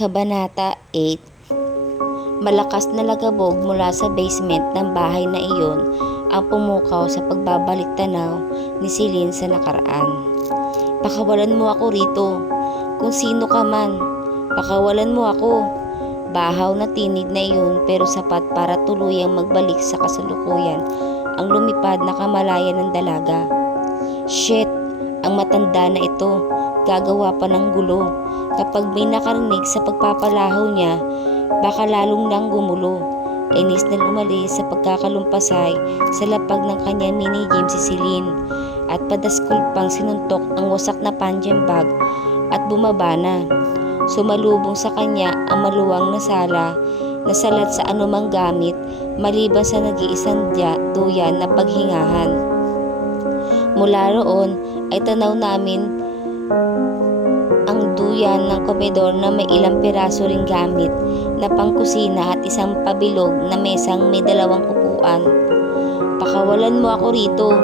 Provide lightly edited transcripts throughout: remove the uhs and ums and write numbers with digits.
Kabanata 8. Malakas na lagabog mula sa basement ng bahay na iyon ang pumukaw sa pagbabalik-tanaw ni Celine sa nakaraan. "Pakawalan mo ako rito, kung sino ka man. Pakawalan mo ako." Bahaw na tinig na iyon pero sapat para tuluyang magbalik sa kasalukuyan ang lumipad na kamalayan ng dalaga. "Shit! Ang matanda na ito, gagawa pa ng gulo. Kapag may nakarinig sa pagpapalaho niya, baka lalong nang gumulo." Inis na lumalis sa pagkakalumpasay sa lapag ng kanyang mini-gym si Celine at padaskol pang sinuntok ang wasak na punching bag at bumaba na. Sumalubong sa kanya ang maluwang na sala na salat sa anumang gamit maliban sa nag-iisang duyan na paghingahan. Mula roon ay tanaw namin ang duyan ng komedor na may ilang piraso ring gamit na pangkusina at isang pabilog na mesang may 2 upuan. "Pakawalan mo ako rito."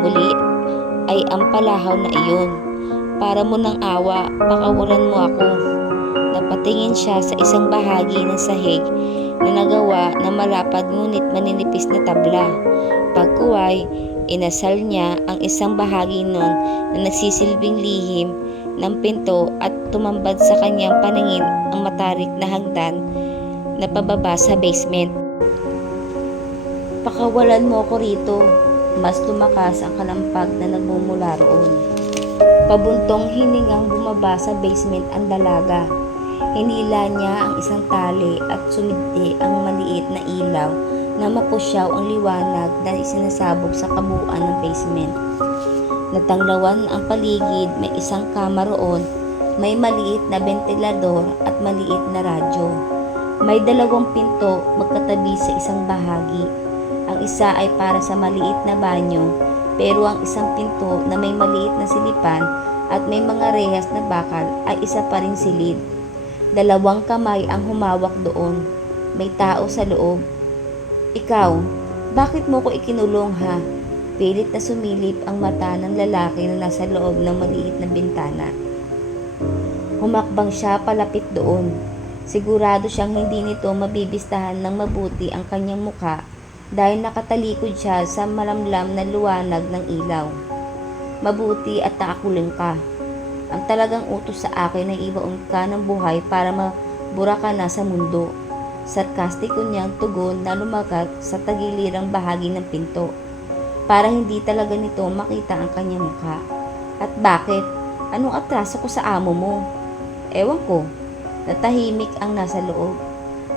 Muli ay ang palahaw na iyon. "Para mo ng awa, pakawalan mo ako." Napatingin siya sa isang bahagi ng sahig na nagawa na malapad ngunit maninipis na tabla. Pagkuway, inasal niya ang isang bahagi nun na nagsisilbing lihim ng pinto at tumambad sa kanyang paningin ang matarik na hagdan na pababa sa basement. "Pakawalan mo ako rito." Mas lumakas ang kalampag na nagmumula roon. Pabuntong hiningang bumaba sa basement ang dalaga. Hinila niya ang isang tali at sumigti ang maliit na ilaw na mapusyaw ang liwanag na isinasabog sa kabuuan ng basement. Natanglawan ang paligid, may isang kama roon, may maliit na bentilador at maliit na radyo. May 2 pinto magkatabi sa isang bahagi. Ang isa ay para sa maliit na banyo, pero ang isang pinto na may maliit na silipan at may mga rehas na bakal ay isa pa ring silid. 2 kamay ang humawak doon. May tao sa loob. "Ikaw, bakit mo ko ikinulong ha?" Pilit na sumilip ang mata ng lalaki na nasa loob ng maliit na bintana. Humakbang siya palapit doon. Sigurado siyang hindi nito mabibistahan ng mabuti ang kanyang mukha dahil nakatalikod siya sa malamlam na liwanag ng ilaw. "Mabuti at nakakulong ka. Ang talagang utos sa akin ay ibaon ka ng buhay para mabura ka na sa mundo." Sarkastiko niyang tugon na lumagat sa tagilirang bahagi ng pinto para hindi talaga nito makita ang kanyang mukha. "At bakit? Anong atraso ko sa amo mo?" "Ewan ko." Natahimik ang nasa loob.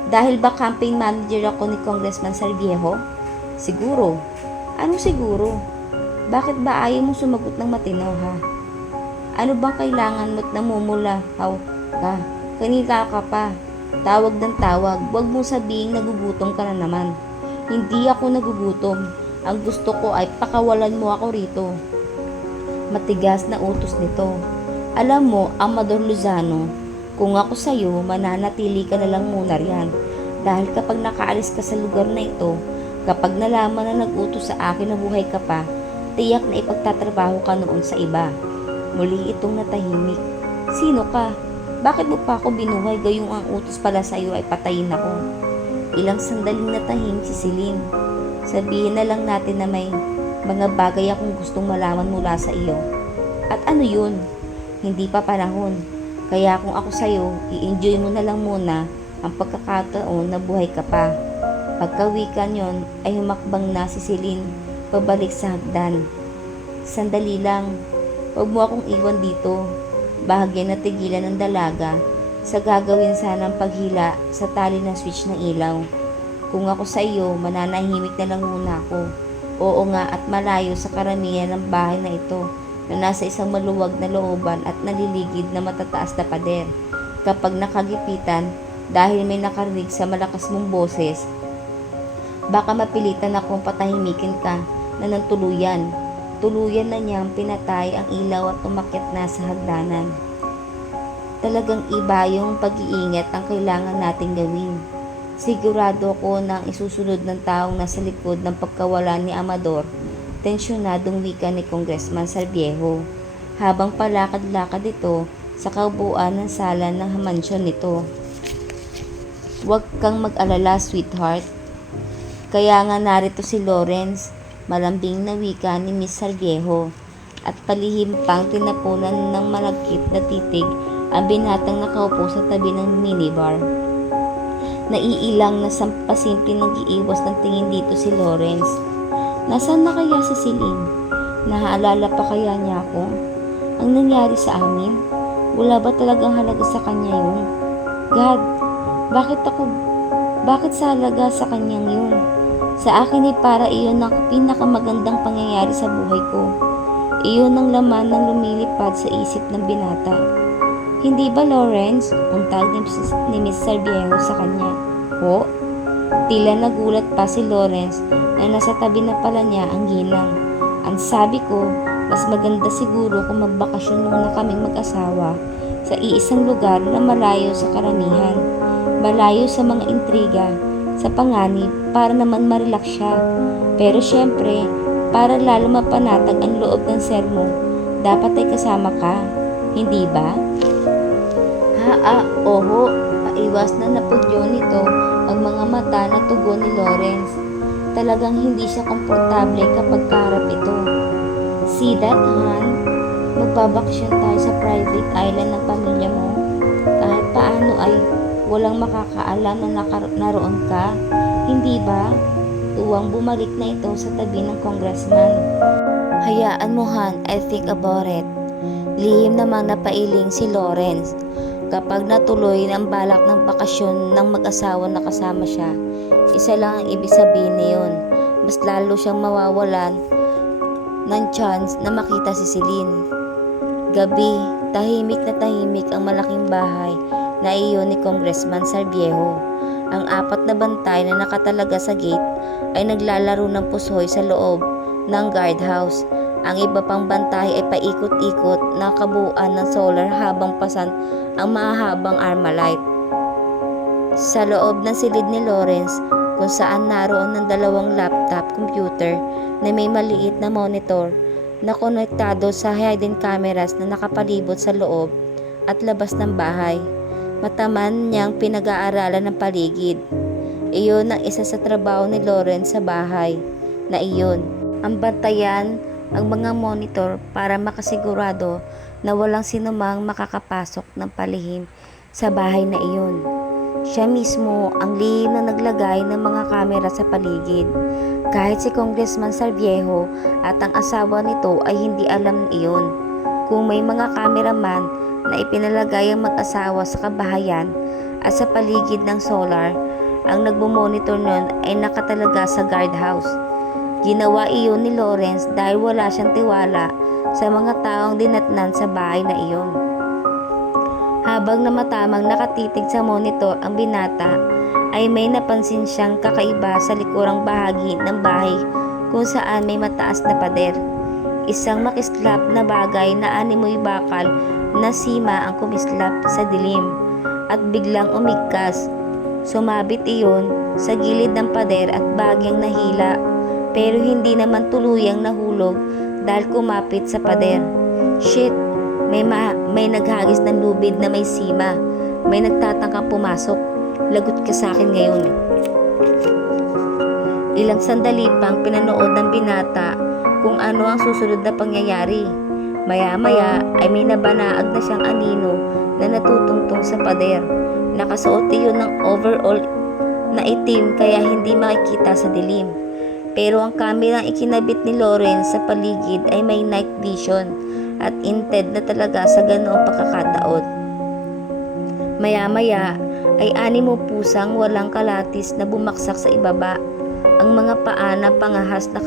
"Dahil ba campaign manager ako ni Congressman Salviejo?" "Siguro." "Anong siguro? Bakit ba ayaw mong sumagot ng matino ha? Ano bang kailangan mo't namumulahaw ka? Kanina ka pa. Tawag ng tawag. Huwag mong sabihing nagugutom ka na naman." "Hindi ako nagugutom. Ang gusto ko ay pakawalan mo ako rito." Matigas na utos nito. "Alam mo, Amador Lozano, kung ako sa'yo, mananatili ka na lang muna riyan. Dahil kapag nakaalis ka sa lugar na ito, kapag nalaman na nag-utos sa akin na buhay ka pa, tiyak na ipagtatrabaho ka noon sa iba." Muli itong natahimik. "Sino ka? Bakit mo pa ako binuhay gayong ang utos pala sa'yo ay patayin ako?" Ilang sandaling natahimik si Celine. "Sabihin na lang natin na may mga bagay akong gustong malaman mula sa iyo." "At ano yun?" "Hindi pa panahon. Kaya kung ako sa'yo, i-enjoy mo na lang muna ang pagkakataon na buhay ka pa." Pagkawikan yon ay humakbang na si Celine pabalik sa hagdan. "Sandali lang. Huwag mo akong iwan dito." Bahagyan na tigilan ng dalaga sa gagawin sanang paghila sa tali ng switch ng ilaw. "Kung ako sa iyo, mananahimik na lang muna ako." Oo nga, at malayo sa karamihan ng bahay na ito na nasa isang maluwag na looban at naliligid na matataas na pader. Kapag nakagipitan dahil may nakarinig sa malakas mong boses, baka mapilitan akong patahimikin ka na ng tuluyan. Tuluyan na niyang pinatay ang ilaw at umakyat na sa hagdanan. Talagang iba yung pag-iingat ang kailangan nating gawin. Sigurado ako na ang isusunod ng taong nasa likod ng pagkawala ni Amador, tensyonadong wika ni Congressman Salviejo, habang palakad-lakad ito sa kabuuan ng sala ng mansyon nito. Huwag kang mag-alala, sweetheart. Kaya nga narito si Lawrence, malambing na wika ni Miss Sarviejo, at palihim pang tinapunan ng malagkit na titig ang binatang nakaupo sa tabi ng minibar. Naiilang na sampasimple nag-iiwas ng tingin dito si Lawrence. Nasaan na kaya si Celine? Naaalala pa kaya niya ako? Ang nangyari sa amin? Wala ba talagang halaga sa kanya yun? God, bakit sa halaga sa kanyang yun? Sa akin ay para iyon ang pinakamagandang pangyayari sa buhay ko. Iyon ang laman ng lumilipad sa isip ng binata. Hindi ba, Lawrence? Untag ni Miss Sarviejo sa kanya. Ho? Tila nagulat pa si Lawrence na nasa tabi na pala niya ang ginang. Ang sabi ko, mas maganda siguro kung magbakasyon muna kaming mag-asawa sa iisang lugar na malayo sa karamihan, malayo sa mga intriga, sa panganib, para naman marelax siya. Pero syempre, para lalo mapanatag ang loob ng sermo, dapat ay kasama ka, hindi ba? Oho, paiwas na napudyo nito ang mga mata na tugon ni Lawrence. Talagang hindi siya komportable kapag kaharap ito. See that, hon? Magbabakasyon tayo sa private island ng pamilya mo. Kahit paano ay walang makakaalam na naroon ka, hindi ba? Tuwang bumalik na ito sa tabi ng congressman. Hayaan mo, Han, I think about it. Lihim namang napailing si Lawrence. Kapag natuloy ang balak ng bakasyon ng mag-asawa na kasama siya, isa lang ang ibig sabihin niyon. Mas lalo siyang mawawalan ng chance na makita si Celine. Gabi, tahimik na tahimik ang malaking bahay na iyon ni Congressman Sarviejo. Ang 4 na bantay na nakatalaga sa gate ay naglalaro ng pusoy sa loob ng guardhouse. Ang iba pang bantay ay paikot-ikot na kabuuan ng solar habang pasan ang mahahabang Armalite. Sa loob ng silid ni Lawrence, kung saan naroon ng 2 laptop computer na may maliit na monitor na konektado sa hidden cameras na nakapalibot sa loob at labas ng bahay. Mataman niyang pinag-aaralan ng paligid. Iyon ang isa sa trabaho ni Lawrence sa bahay na iyon. Ang bantayan ang mga monitor para makasigurado na walang sinumang makakapasok ng palihim sa bahay na iyon. Siya mismo ang lihim na naglagay ng mga kamera sa paligid. Kahit si Congressman Sarviejo at ang asawa nito ay hindi alam iyon. Kung may mga cameraman na ipinalagay ang mag-asawa sa kabahayan at sa paligid ng solar, ang nagmumonitor nun ay nakatalaga sa guardhouse. Ginawa iyon ni Lawrence dahil wala siyang tiwala sa mga taong dinatnan sa bahay na iyon. Habang namatamang nakatitig sa monitor ang binata, ay may napansin siyang kakaiba sa likurang bahagi ng bahay kung saan may mataas na pader. Isang makislap na bagay na animoy bakal na sima ang kumislap sa dilim at biglang umigkas. Sumabit iyon sa gilid ng pader at bagyang nahila, pero hindi naman tuluyang nahulog dahil kumapit sa pader. Shit! May naghagis ng lubid na may sima. May nagtatangkang pumasok. Lagot ka sa akin ngayon. Ilang sandali pang pinanood ng binata kung ano ang susunod na pangyayari. Maya-maya ay may nabanaag na siyang anino na natutungtong sa pader. Nakasuot iyon ng overall na itim kaya hindi makikita sa dilim. Pero ang kamerang ikinabit ni Lawrence sa paligid ay may night vision at inted na talaga sa ganoong pagkakataon. Maya-maya ay 6 pusang walang kalatis na bumaksak sa ibaba. Ang mga paa na pangahas na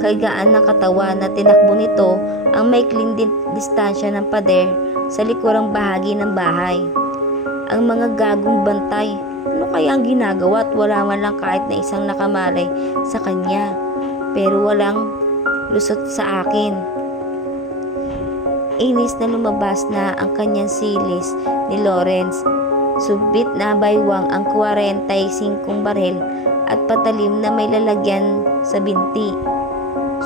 kaigaan ng katawan na tinakbo nito ang maikling distansya ng pader sa likurang bahagi ng bahay. Ang mga gagong bantay, ano kaya ang ginagawa at wala man lang kahit na isang nakamalay sa kanya, pero walang lusot sa akin. Inis na lumabas na ang kanyang silis ni Lawrence. Subit na baywang ang 45 baril at patalim na may lalagyan sa binti.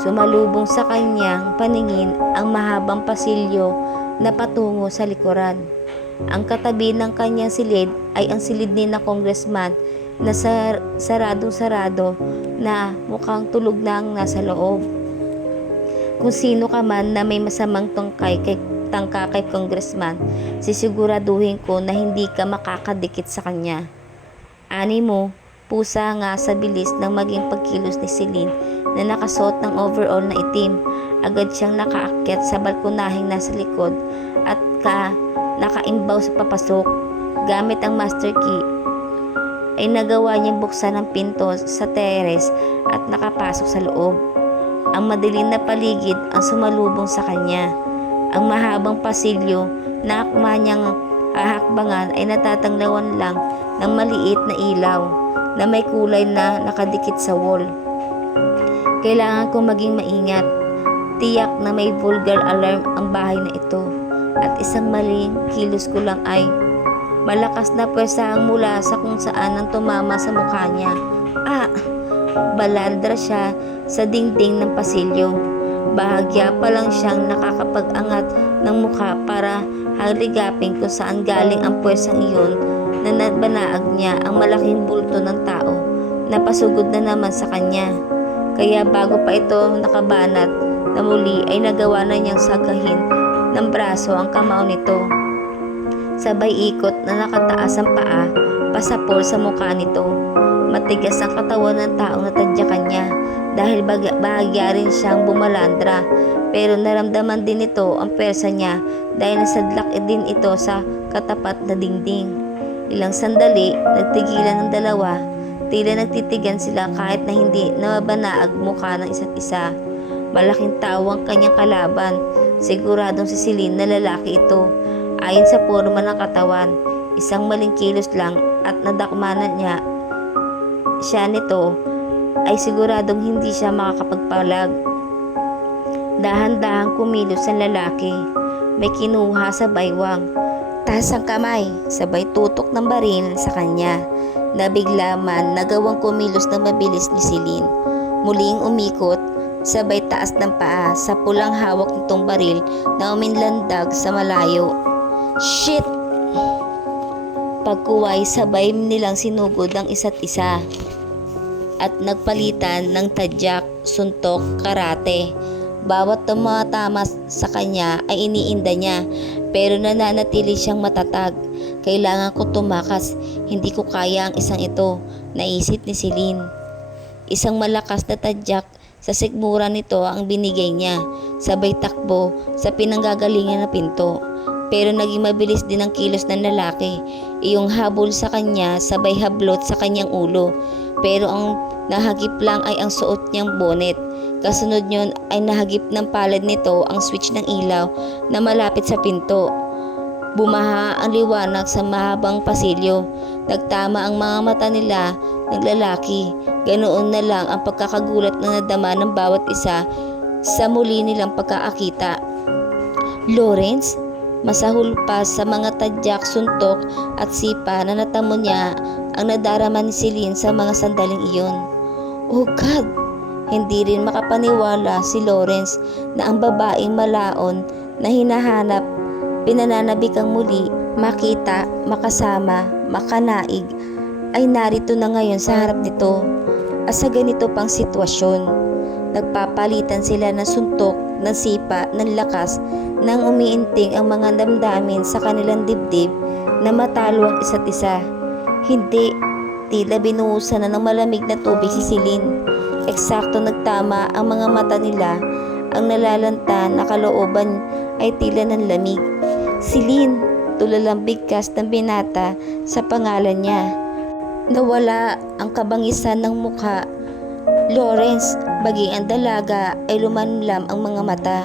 Sumalubong sa kanyang paningin ang mahabang pasilyo na patungo sa likuran. Ang katabi ng kanyang silid ay ang silid ni na congressman na saradong-sarado na mukhang tulog na ang nasa loob. Kung sino ka man na may masamang tangka kay congressman, sisiguraduhin ko na hindi ka makakadikit sa kanya. Ani mo, pusa nga sa bilis ng maging pagkilos ni Celine na nakasuot ng overall na itim. Agad siyang nakaakyat sa balkonaheng nasa likod at nakaimbaw sa papasok. Gamit ang master key ay nagawa niyang buksan ang pinto sa terrace at nakapasok sa loob. Ang madilim na paligid ang sumalubong sa kanya. Ang mahabang pasilyo na akma niyang hahakbangan ay natatanglawan lang ng maliit na ilaw na may kulay na nakadikit sa wall. Kailangan kong maging maingat. Tiyak na may vulgar alarm ang bahay na ito at isang maling kilos ko lang ay malakas na pwersahang mula sa kung saan ang tumama sa mukha niya. Balandra siya sa dingding ng pasilyo. Bahagya pa lang siyang nakakapag-angat ng mukha para haligapin kung saan galing ang pwersang iyon na nabanaag niya ang malaking bulto ng tao na pasugod na naman sa kanya. Kaya bago pa ito nakabanat na muli ay nagawa na niyang sagahin ng braso ang kamao nito. Sabay ikot na nakataas ang paa, pasapol sa mukha nito. Matigas ang katawan ng taong natadyakan niya dahil bahagya rin siyang bumalandra, pero naramdaman din ito ang pwersa niya dahil nasadlak din ito sa katapat na dingding. Ilang sandali, nagtigilan ng dalawa. Tila nagtitigan sila kahit na hindi namabanaag mukha ng isa't isa. Malaking tao ang kanyang kalaban. Siguradong si Celine na lalaki ito. Ayon sa porma ng katawan, isang maling kilos lang at nadakmanan niya siya nito ay siguradong hindi siya makakapagpalag. Dahan-dahang kumilos ang lalaki. May kinuha sa baywang. Taas ang kamay, sabay tutok ng baril sa kanya. Nabigla man nagawang kumilos ng mabilis ni Celine. Muling umikot, sabay taas ng paa sa pulang hawak nitong baril na uminlandag sa malayo. Shit! Pagkuway, sabay nilang sinugod ang isa't isa at nagpalitan ng tadyak, suntok, karate. Bawat tumatama sa kanya ay iniinda niya, pero nananatili siyang matatag. Kailangan ko tumakas, hindi ko kaya ang isang ito, naisip ni Celine. Isang malakas na tadyak sa sikmura nito ang binigay niya, sabay takbo sa pinanggagalingan na pinto. Pero naging mabilis din ang kilos ng lalaki. Iyong habol sa kanya, sabay hablot sa kanyang ulo. Pero ang nahagip lang ay ang suot niyang bonnet. Kasunod niyon ay nahagip ng palad nito ang switch ng ilaw na malapit sa pinto. Bumaha ang liwanag sa mahabang pasilyo. Nagtama ang mga mata nila ng lalaki. Ganoon na lang ang pagkakagulat na nadama ng bawat isa sa muli nilang pagkaakita. Lawrence? Masahol pa sa mga tadyak, suntok at sipa na natamo niya ang nadarama ni Celine sa mga sandaling iyon. Oh God! Hindi rin makapaniwala si Lawrence na ang babaeng malaon na hinahanap, pinananabik ang muli, makita, makasama, makanaig, ay narito na ngayon sa harap nito. At sa ganito pang sitwasyon, nagpapalitan sila ng suntok, ng sipa, ng lakas, nang umiinting ang mga damdamin sa kanilang dibdib na matalo ang isa't isa. Hindi, tila binuhusan na ng malamig na tubig si Celine. Eksakto nagtama ang mga mata nila, ang nalalanta na kalooban ay tila ng lamig. Celine, tulalang bigkas ng binata sa pangalan niya. Nawala ang kabangisan ng mukha. Lawrence, baging ang dalaga ay lumanlam ang mga mata.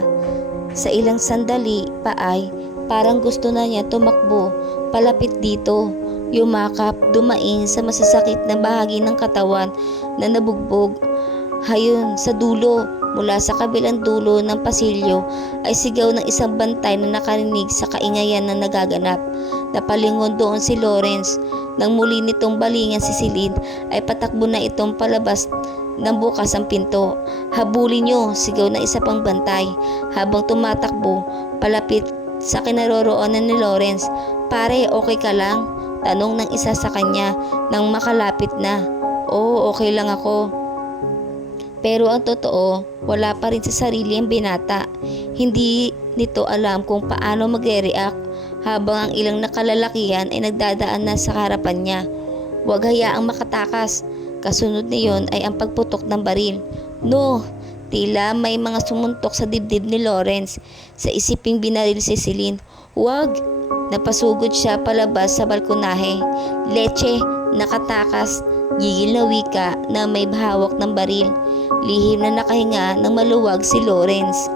Sa ilang sandali pa ay parang gusto na niya tumakbo palapit dito, yumakap, dumain sa masasakit na bahagi ng katawan na nabugbog. Hayon sa dulo, mula sa kabilang dulo ng pasilyo ay sigaw ng isang bantay na nakarinig sa kaingayan na nagaganap. Napalingon doon si Lawrence. Nang muli nitong balingan si Celine ay patakbo na itong palabas ng bukas ang pinto. Habulin niyo, sigaw na isa pang bantay habang tumatakbo palapit sa kinaroroonan ni Lawrence. pare, okay ka lang? Tanong ng isa sa kanya nang makalapit na. Oo, okay lang ako. Pero ang totoo, wala pa rin sa sarili ang binata. Hindi nito alam kung paano magre-react habang ang ilang nakalalakihan ay nagdadaan na sa harapan niya. Huwag hayaang makatakas. Kasunod niyon ay ang pagputok ng baril. No! Tila may mga sumuntok sa dibdib ni Lawrence. Sa isiping binaril si Celine. Huwag! Napasugod siya palabas sa balkonahe. Leche! Nakatakas! Gigil na wika na may bahawak ng baril. Lihim na nakahinga ng maluwag si Lawrence.